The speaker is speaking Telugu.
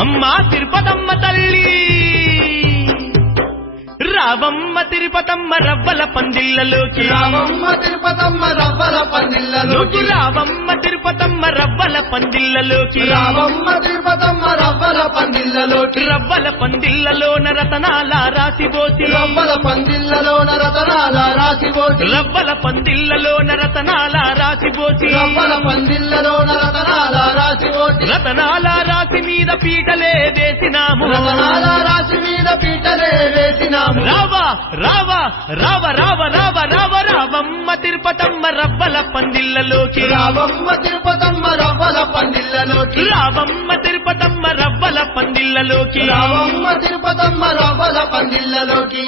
అమ్మా తిరుపతమ్మ తల్లి రావమ్మ తిరుపతమ్మ రవ్వల పందిళ్ళలోకి రావమ్మ తిరుపతమ్మ రవ్వల పందిళ్ళలోకి రావమ్మ తిరుపతమ్మ రవ్వల పందిళ్ళలోకి రావమ్మ తిరుపతమ్మ రవ్వల పందిళ్ళలోకి రవ్వల పందిళ్ళలోన రతనాల రాసిబోసి రవ్వల పందిళ్ళలోన రతనాల రాసిబోసి రవ్వల పందిళ్ళలోన రతనాల రాసిబోసి రవ్వల పందిళ్ళలోన రతనాల రాసిబోసి రతనాల రాసి మీద పీటలే వేసినాము రతనాల రాసి మీద పీటలే వేసినాము రావా రావా రావ రావ రావ రావ రావమ్మ తిరుపతమ్మ రవ్వల పందిళ్ళలోకి రావమ్మ తిరుపతమ్మ రవ్వల పందిళ్ళలోకి రావమ్మ తిరుపతమ్మ రవ్వల పందిళ్ళలోకి రావమ్మ తిరుపతమ్మ రవ్వల పందిళ్ళలోకి